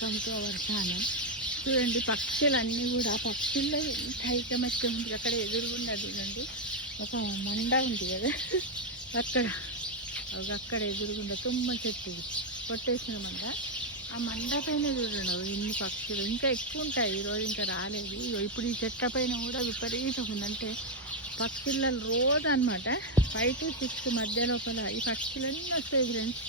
Come to our channel. చూడండి పక్షులన్నీ కూడా పక్షుల్లో ఎంత ఐకమత్యం ఉంది. అక్కడ ఎదురుగుండా చూడండి ఒక మండ ఉంది కదా, అక్కడ ఎదురుగుండా తుమ్మ చెట్టు కొట్టేసిన మండ. ఆ మండ పైన చూడండి ఇన్ని పక్షులు ఇంకా ఎక్కువ ఉంటాయి. ఈరోజు ఇంకా రాలేదు. ఇప్పుడు ఈ చెట్ల పైన కూడా విపరీతంగా ఉందంటే పక్షుల రోజు అనమాట 5 to 6 మధ్య లోపల ఈ పక్షులన్నీ వస్తాయి ఫ్రెండ్స్.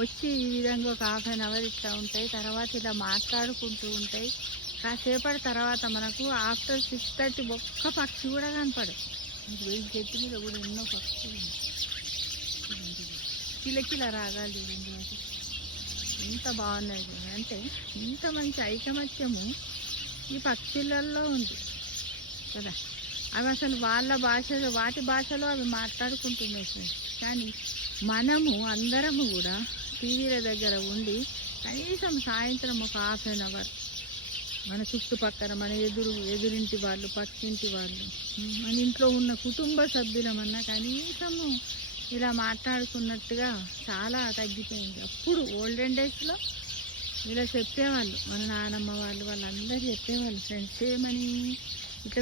వచ్చి ఈ విధంగా ఒక ½ an hour ఇట్లా ఉంటాయి. తర్వాత ఇలా మాట్లాడుకుంటూ ఉంటాయి. కాసేపటి తర్వాత మనకు ఆఫ్టర్ 6:30 ఒక్క పక్షి కూడా కనపడదు. ఈ చెట్టు మీద కూడా ఎన్నో పక్షులు ఉన్నాయి. కిలకిల రాగాలు చూడండి వాటి ఎంత బాగున్నాయి చూడండి. అంటే ఇంత మంచి ఐకమత్యము ఈ పక్షులలో ఉంది కదా. అవి అసలు వాళ్ళ భాషలో వాటి భాషలో అవి మాట్లాడుకుంటున్నాయి. కానీ మనము అందరము కూడా టీవీల దగ్గర ఉండి కనీసం సాయంత్రం ఒక ½ an hour మన చుట్టుపక్కల మన ఎదురింటి వాళ్ళు, పక్కింటి వాళ్ళు, మన ఇంట్లో ఉన్న కుటుంబ సభ్యులమన్నా కనీసము ఇలా మాట్లాడుకున్నట్టుగా చాలా తగ్గిపోయింది. అప్పుడు ఓల్డెన్ డేస్లో ఇలా చెప్పేవాళ్ళు, మన నానమ్మ వాళ్ళందరూ చెప్పేవాళ్ళు ఫ్రెండ్స్. ఏమని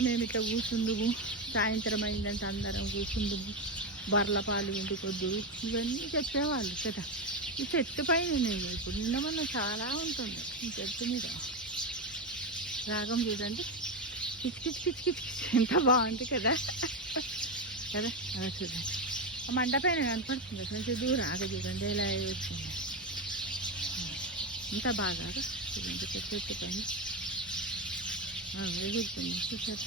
మేము ఇట్లా కూర్చుందుము, సాయంత్రం అయిందంటే అందరం కూర్చుందుము, బర్ల పాలు ఇంటికొద్దు, ఇవన్నీ చెప్పేవాళ్ళు కదా. ఈ చెట్టు పైన ఇప్పుడు నిన్న మొన్న చాలా ఉంటుంది ఈ చెట్టు మీద. రాగం చూడండి కిచ్ కిచ్ ఎంత బాగుంది కదా కదా. అలా చూడండి ఆ మండ పైన కనపడుతుంది కొంచెం దూరం. ఆగ చూడండి ఎలా వచ్చింది ఇంత బాగా చూడండి చెట్టు పైన ఎగురుతుంది చూసారు.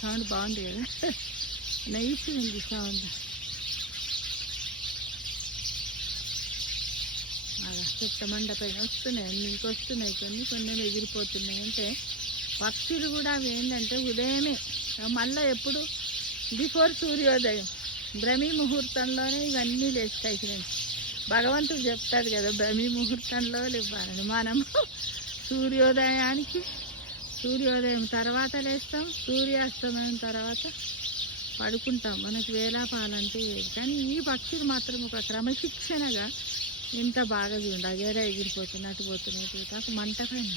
సౌండ్ బాగుంది కదా, నైస్ ఉంది సౌండ్. అలా చెట్ట మండ పైన వస్తున్నాయి, అన్ని ఇంకొస్తున్నాయి, కొన్ని ఎగిరిపోతున్నాయి. అంటే పక్షులు కూడా అవి ఏంటంటే ఉదయమే మళ్ళీ ఎప్పుడు బిఫోర్ సూర్యోదయం బ్రహ్మీ ముహూర్తంలోనే ఇవన్నీ లేస్తాయి ఫ్రెండ్స్. భగవంతుడు చెప్తాడు కదా బ్రహ్మీ ముహూర్తంలో ఇవ్వాలని. మనము సూర్యోదయం తర్వాత లేస్తాం, సూర్యాస్తమయం తర్వాత పడుకుంటాం. మనకు వేలాపాలంటే కానీ ఈ పక్షులు మాత్రం ఒక క్రమశిక్షణగా ఇంత బాగా చూడండి. అదేరా ఎగిరిపోతుంది, అటు పోతున్నాయి, అటు మంట పైన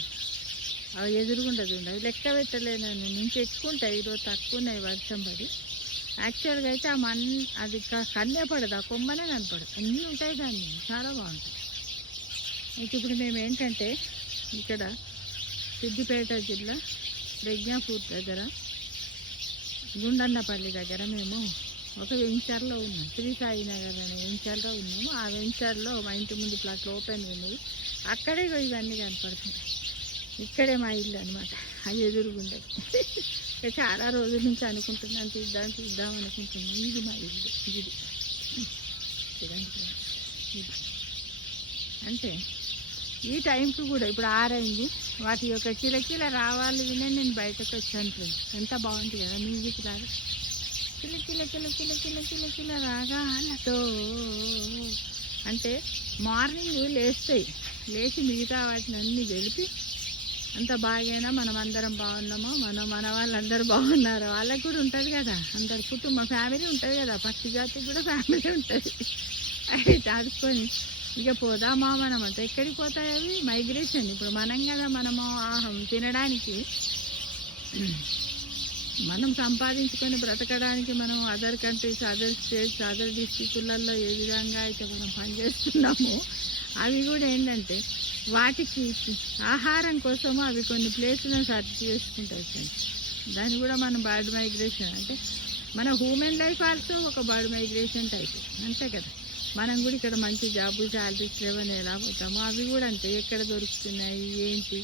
అవి ఎదురుగుండదు. అవి లెక్క పెట్టలేను, నుంచి ఎక్కువ ఉంటాయి. ఈరోజు తక్కువ ఉన్నాయి వర్షం పడి. యాక్చువల్గా అయితే అది కన్నే పడదు, ఆ కొమ్మనే కనపడదు, అన్నీ ఉంటాయి దాన్ని, చాలా బాగుంటాయి. అయితే ఇప్పుడు మేము ఏంటంటే ఇక్కడ సిద్దిపేట జిల్లా ప్రజ్ఞాపూర్ దగ్గర గుండన్నపల్లి దగ్గర మేము ఒక వెంచర్లో ఉన్నాం. శ్రీ సాయి నగర్ అనే వెంచర్లో ఉన్నాము. ఆ వెంచర్లో మా ఇంటి ముందు ప్లాట్లు ఓపెన్ ఉన్నాయి. అక్కడే ఇవన్నీ కనపడుతున్నాయి. ఇక్కడే మా ఇల్లు అనమాట. అది ఎదురుగుండదు. చాలా రోజుల నుంచి అనుకుంటున్నాను తీద్దాం అనుకుంటున్నాను. ఇది మా ఇల్లు. ఇది అంటే ఈ టైంకి కూడా ఇప్పుడు 6 అయింది. వాటి యొక్క కిలకిల రావాలి వినే నేను బయటకు వచ్చాను ఫ్రెండ్స్. ఎంత బాగుంది కదా మ్యూజిక్ లాగా. కిలకిల రాగాలతో అంటే మార్నింగ్ లేచి మిగతా వాటిని అన్నీ వెలిపి అంత బాగైనా మనం అందరం బాగున్నామో, మన వాళ్ళందరూ బాగున్నారు. వాళ్ళకి కూడా ఉంటుంది కదా, అందరు కుటుంబ ఫ్యామిలీ ఉంటుంది కదా, పక్షి జాతికి కూడా ఫ్యామిలీ ఉంటుంది. అవి చాదుకొని ఇక పోదామా మనం అంతా. ఎక్కడికి పోతాయి అవి? మైగ్రేషన్. ఇప్పుడు మనం కదా మనము తినడానికి మనం సంపాదించుకొని బ్రతకడానికి మనం other countries, other states, other డిస్ట్రిక్ట్లలో ఏ విధంగా అయితే మనం పనిచేస్తున్నామో అవి కూడా ఏంటంటే వాటికి ఆహారం కోసము అవి కొన్ని ప్లేసులను సర్చ్ చేసుకుంటాయి ఫ్రెండ్స్. దాన్ని కూడా మనం బర్డ్ మైగ్రేషన్ అంటే మన హ్యూమన్ లైఫ్ ఆల్సో ఒక బర్డ్ మైగ్రేషన్ టైప్ అంతే కదా. మనం కూడా ఇక్కడ మంచి జాబులు శాలరీస్ లేవని ఎలా పోతామో అవి కూడా అంతే. ఎక్కడ దొరుకుతున్నాయి ఏంటి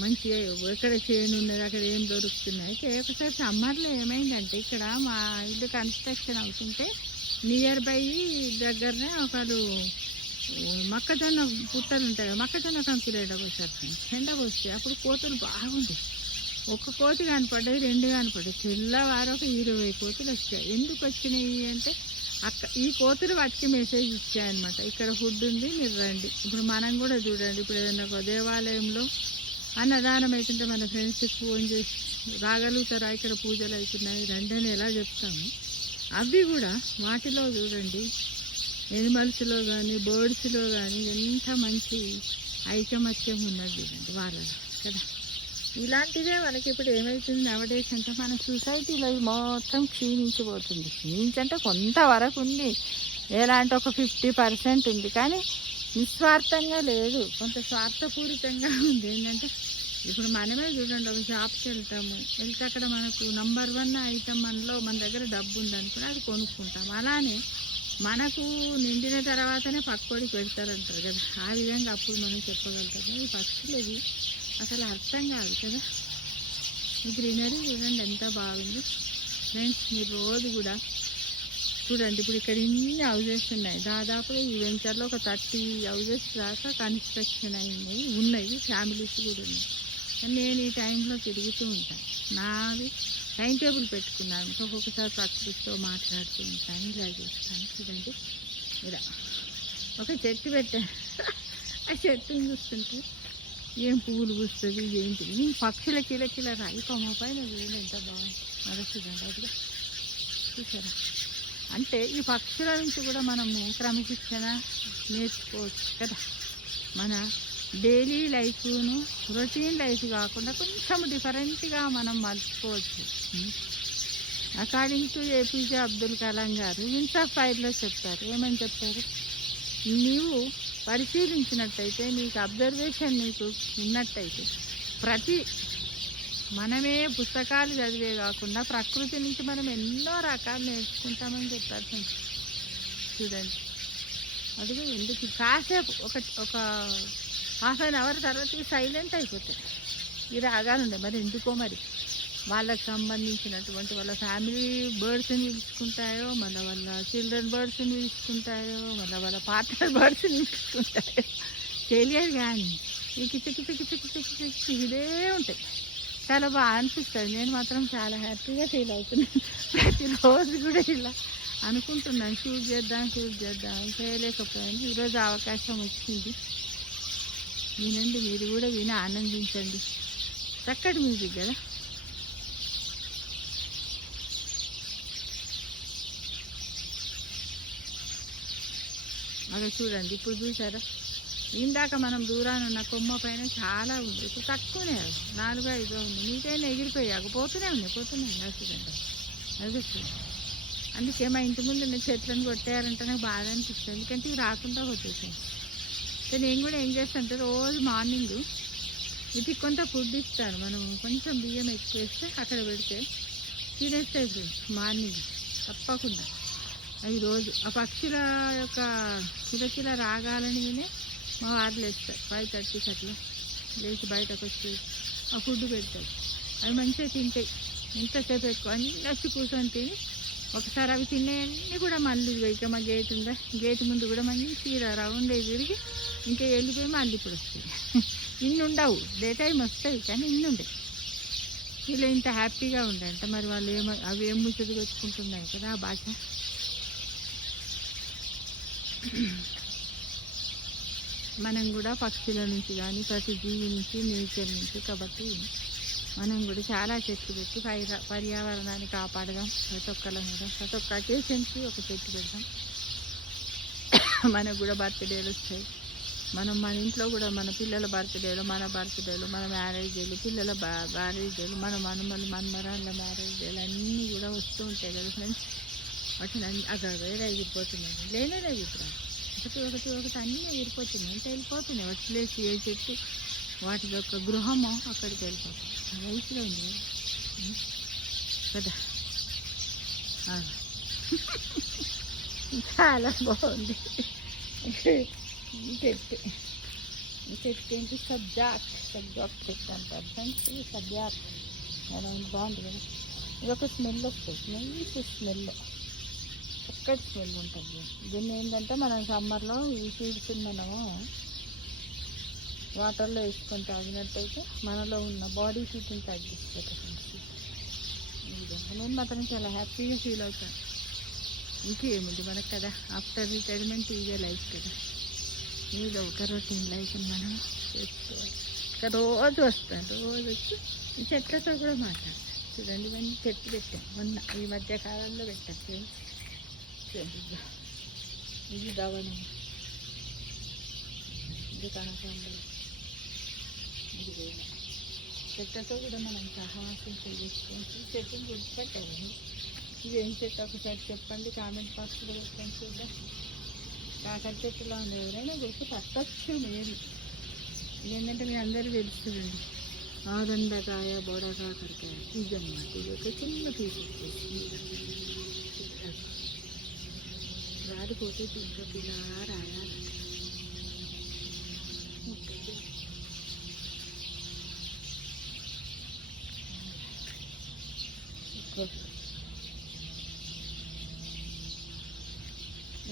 మంచి, ఎక్కడ చేను ఉన్నది అక్కడ ఏం దొరుకుతున్నాయి. ఒకసారి సమ్మర్లో ఏమైందంటే ఇక్కడ మా ఇల్లు కన్స్ట్రక్షన్ అవుతుంటే నియర్ బై దగ్గరనే ఒకరు మొక్కజొన్న పుట్టలు ఉంటాయి, మొక్కజొన్న కంకులు ఎండకొస్తే అప్పుడు కోతులు బాగుంది. ఒక కోతి కనపడ్డాయి, 2 కనపడ్డాయి. తెల్లవారు ఒక 20 కోతులు వచ్చాయి. ఎందుకు వచ్చినాయి అంటే ఈ కోతులు వాటికి మెసేజ్ ఇచ్చాయన్నమాట, ఇక్కడ ఫుడ్ ఉంది మీరు రండి. ఇప్పుడు మనం కూడా చూడండి, ఇప్పుడు ఏదైనా ఒక దేవాలయంలో అన్నదానం అవుతుంటే మన ఫ్రెండ్స్కి ఫోన్ చేసి రాగలుగుతారా ఇక్కడ పూజలు అవుతున్నాయి రండి అని ఎలా చెప్తాము. అవి కూడా వాటిలో చూడండి ఎనిమల్స్లో కానీ బర్డ్స్లో కానీ ఎంత మంచి ఐకమత్యం ఉన్నది చూడండి వాళ్ళలో కదా. ఇలాంటిదే మనకి ఇప్పుడు ఏమవుతుంది నవడేస్ అంటే మన సొసైటీలో మొత్తం క్షీణించిపోతుంది. క్షీణించంటే కొంతవరకు ఉంది, ఎలా అంటే ఒక 50% ఉంది, కానీ నిస్వార్థంగా లేదు, కొంత స్వార్థపూరితంగా ఉంది. ఏంటంటే ఇప్పుడు మనమే చూడండి ఒక షాప్కి వెళ్తే అక్కడ మనకు నంబర్ 1 ఐటమ్ మన దగ్గర డబ్బు ఉందనుకుని అది కొనుక్కుంటాం. అలానే మనకు నిండిన తర్వాతనే పక్కోడికి పెడతారంటారు కదా, ఆ విధంగా అప్పుడు మనం చెప్పగలుగుతాం. ఈ పక్షులది అసలు అర్థం కాదు కదా. ఈ గ్రీనరీ చూడండి ఎంత బాగుంది ఫ్రెండ్స్. మీరు రోజు కూడా చూడండి, ఇప్పుడు ఇక్కడ ఇన్ని హౌజెస్ ఉన్నాయి, దాదాపుగా ఈ వెంచర్లో ఒక 30 హౌజెస్ దాకా కన్స్ట్రక్షన్ ఉన్నాయి, ఫ్యామిలీస్ కూడా ఉన్నాయి. నేను ఈ టైంలో తిరుగుతూ ఉంటాను, నాది టైం టేబుల్ పెట్టుకున్నాను, ఒక్కొక్కసారి ప్రకృతితో మాట్లాడుతూ ఉంటాను, ఇలా చేస్తాను. చూడండి ఇలా ఒక చెట్టు పెట్టాను, ఆ చెట్టుని చూస్తుంటే ఏం పువ్వులు పూస్తుంది ఏంటిది, పక్షుల కిలకిల రాయి కొమ్మ పైన చూడండి ఎంత బాగుంది. అదే చూడండి అప్పుడు చూసారా. అంటే ఈ పక్షుల నుంచి కూడా మనము క్రమశిక్షణ నేర్చుకోవచ్చు కదా. మన డైలీ లైఫ్ను రొటీన్ లైఫ్ కాకుండా కొంచెం డిఫరెంట్గా మనం మలుచుకోవచ్చు. అకార్డింగ్ టు ఏపీజే అబ్దుల్ కలాం గారు వింగ్స్ ఆఫ్ ఫైర్లో చెప్పారు. ఏమని చెప్పారు, నీవు పరిశీలించినట్టయితే, నీకు అబ్జర్వేషన్ నీకు ఉన్నట్టయితే, మనమే పుస్తకాలు చదివే కాకుండా ప్రకృతి నుంచి మనం ఎన్నో రకాలు నేర్చుకుంటామని చెప్పారు. చూడండి అదిగో ఎందుకు కాసేపు ఒక హాఫ్ అన్ అవర్ తర్వాత సైలెంట్ అయిపోతాయి ఈ రాగాలుండే. మరి ఎందుకో మరి వాళ్ళకి సంబంధించినటువంటి వాళ్ళ ఫ్యామిలీ బర్డ్స్ని పిలుచుకుంటాయో, మళ్ళీ వాళ్ళ చిల్డ్రన్ బర్డ్స్ని పిలుచుకుంటాయో, మళ్ళీ వాళ్ళ పార్ట్నర్ బర్డ్స్ని పిలుచుకుంటాయో తెలియదు, కానీ ఈ కిచకిచ ఇదే ఉంటాయి. చాలా బాగా అనిపిస్తుంది. నేను మాత్రం చాలా హ్యాపీగా ఫీల్ అవుతున్నాను. ప్రతిరోజు కూడా ఇలా అనుకుంటున్నాను, షూట్ చేద్దాం చేయలేకపోయాను. ఈరోజు అవకాశం వచ్చింది. వినండి, మీరు కూడా విని ఆనందించండి. చక్కటి మ్యూజిక్ కదా. అదే చూడండి, ఇప్పుడు చూసారా, ఇందాక మనం దూరాన ఉన్న కొమ్మ పైన చాలా ఉంది, ఇప్పుడు తక్కువనే, 4-5 ఉంది, మీకైనా ఎగిరిపోయాక పోతూనే ఉన్నాయి. చూడండి అదే చూడండి. అందుకే మా ఇంటి ముందు ఉన్న చెట్లను కొట్టేయాలంటే నాకు బాగా అనిపిస్తుంది, ఎందుకంటే ఇవి రాకుండా కొట్టేసాయి. సో నేను కూడా ఏం చేస్తానంటే రోజు మార్నింగ్ వీటికి కొంత ఫుడ్ ఇస్తాను. మనం కొంచెం బియ్యం ఎక్కువ వేస్తే అక్కడ పెడితే తినేస్తాయి ఫ్రెండ్స్ మార్నింగ్ తప్పకుండా. అవి రోజు ఆ పక్షుల యొక్క కిలకిల రాగాలని వినే మా వార్లు వేస్తారు. 5:30కి అట్లా లేచి బయటకు వచ్చి ఆ ఫుడ్ పెడతారు. అవి మంచిగా తింటాయి. ఎంతసేపు ఎక్కువ అన్నీ వచ్చి కూర్చొని తిని ఒకసారి అవి తినేవన్నీ కూడా మళ్ళీ ఇక మా గేట్ ఉందా, గేట్ ముందు కూడా మంచిగా రౌండ్ తిరిగి ఇంకా వెళ్ళిపోయి మళ్ళీ ఇప్పుడు వస్తాయి. ఇన్ని ఉండవు, డే టైం వస్తాయి కానీ ఇన్ని ఉండవు. వీళ్ళు ఇంత హ్యాపీగా ఉండంట. మరి వాళ్ళు అవి ఏం ముచ్చట పెట్టుకుంటున్నాయి కదా ఆ భాష. మనం కూడా పక్షుల నుంచి కానీ ప్రతి జీవి నుంచి నేచర్ నుంచి, కాబట్టి మనం కూడా చాలా చెట్లు పెట్టి పర్యావరణాన్ని కాపాడదాం. ప్రతి ఒక్క అకేషన్కి ఒక చెట్టు పెడదాం. మనకు కూడా బర్త్డేలు వస్తాయి. మన ఇంట్లో కూడా మన పిల్లల బర్త్డేలు, మన బర్త్డేలు, మన మ్యారేజ్లు, పిల్లల మ్యారేజ్లు, మన మన్మరాళ్ళ మ్యారేజ్లు అన్నీ కూడా వస్తూ ఉంటాయి కదా ఫ్రెండ్స్. వాటిని అక్కడ ఎగిరిపోతున్నాయి, లేనే ఎగిరిపోతున్నాయి, ఒకటి అన్నీ ఎగిరిపోతున్నాయి, అంటే వెళ్ళిపోతున్నాయి. వాటి ప్లేస్ ఏ చెట్టు వాటి యొక్క గృహమో అక్కడికి వెళ్ళిపోతుంది. వయసులో ఉంది కదా. చాలా బాగుంది చెట్టు. చెట్టు ఏంటి, సబ్జాక్ చెట్టు అంటారు ఫ్రెండ్స్. సబ్జాక్ అలా బాగుంది కదా. ఇది ఒక స్మెల్ వస్తుంది, మంచి స్మెల్, చక్కటి స్మెల్ ఉంటుంది. దీన్ని ఏంటంటే మనం సమ్మర్లో ఈ సీడ్స్ని మనము వాటర్లో వేసుకొని తాగినట్టయితే మనలో ఉన్న బాడీ హీట్ని తగ్గిస్తుంది. ఈ విధంగా నేను మాత్రం చాలా హ్యాపీగా ఫీల్ అవుతాను. ఇంకేముంది మనకు కదా, ఆఫ్టర్ రిటైర్మెంట్ ఇదే లైఫ్ కదా. ఏదో ఒక రొటీన్ లైఫ్ని మనం చేసుకోవాలి. ఇంకా రోజు వస్తాను, రోజు వచ్చి ఈ చెట్లతో కూడా మాట్లాడతాను. చూడండి ఇవన్నీ చెట్లు పెట్టాం మొన్న ఈ మధ్య కాలంలో పెట్టాం ఫ్రెండ్స్. చూడండి ఇది దవనం, ఇది కనకాంబరం, ఇది వేల. చెట్లతో కూడా మనం సహవాసం చేసుకోవచ్చు. చెట్టుని గుర్తుపెట్టాలి. ఇది ఏం చెట్టు ఒకసారి చెప్పండి, కామెంట్ బాక్స్లో పెట్టండి చూద్దాం. కాకర చెట్టులో ఉంది, ఎవరైనా గుర్తు పట్టచ్చు. మీరు ఇదేంటంటే మీ అందరూ తెలుస్తుందండి. ఆదండకాయ, బోడ కాకరకాయ, ఇది అన్నమాట. ఇది ఒక చిన్న పీస్ వచ్చేసి రాలిపోతే దీంట్లో ఇలా రాయాలి.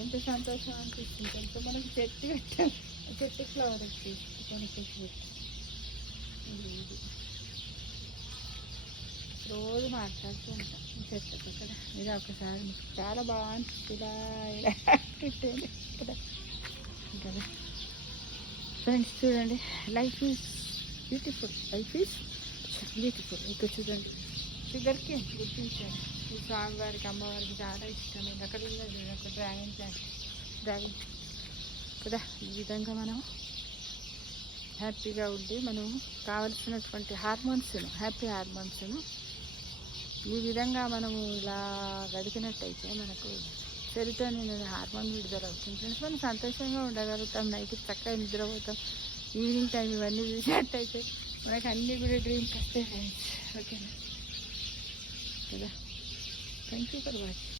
ఎంత సంతోషం అనిపిస్తుంది తెలుసా. మనకి చెట్టు పెట్టాం, చెట్టు ఫ్లవర్ వచ్చేసి కొనుక్కొచ్చి పెట్టాం. ఇది రోజు మాట్లాడుతూ ఉంటాం చెట్టు అక్కడ. ఇది ఒకసారి చాలా బాగుంది. ఇలా ఇలా పెట్టండి ఇక్కడ కదా ఫ్రెండ్స్. చూడండి, life is beautiful, life is beautiful. ఇక్కడ చూడండి, షుగర్కి గుర్తించండి. ఈ స్వామివారికి అమ్మవారికి చాలా ఇష్టం. ఇది అక్కడ ఉన్నది ఒక డ్రాగన్ ప్లాంట్, డ్రాగన్ కదా. ఈ విధంగా మనం హ్యాపీగా ఉండి మనం కావలసినటువంటి హార్మోన్స్ను, హ్యాపీ హార్మోన్స్ను ఈ విధంగా మనము ఇలా గడిపినట్టయితే మనకు సెరోటోనిన్ అనే హార్మోన్ విడుదల అవుతుంది ఫ్రెండ్స్. మనం సంతోషంగా ఉండగలుగుతాం, నైట్కి చక్కగా నిద్రపోతాం. ఈవినింగ్ టైం ఇవన్నీ చూసినట్టయితే మనకు అన్నీ కూడా డ్రీమ్స్ వస్తాయి ఫ్రెండ్స్. ఓకేనా కదా. Thank you for watching.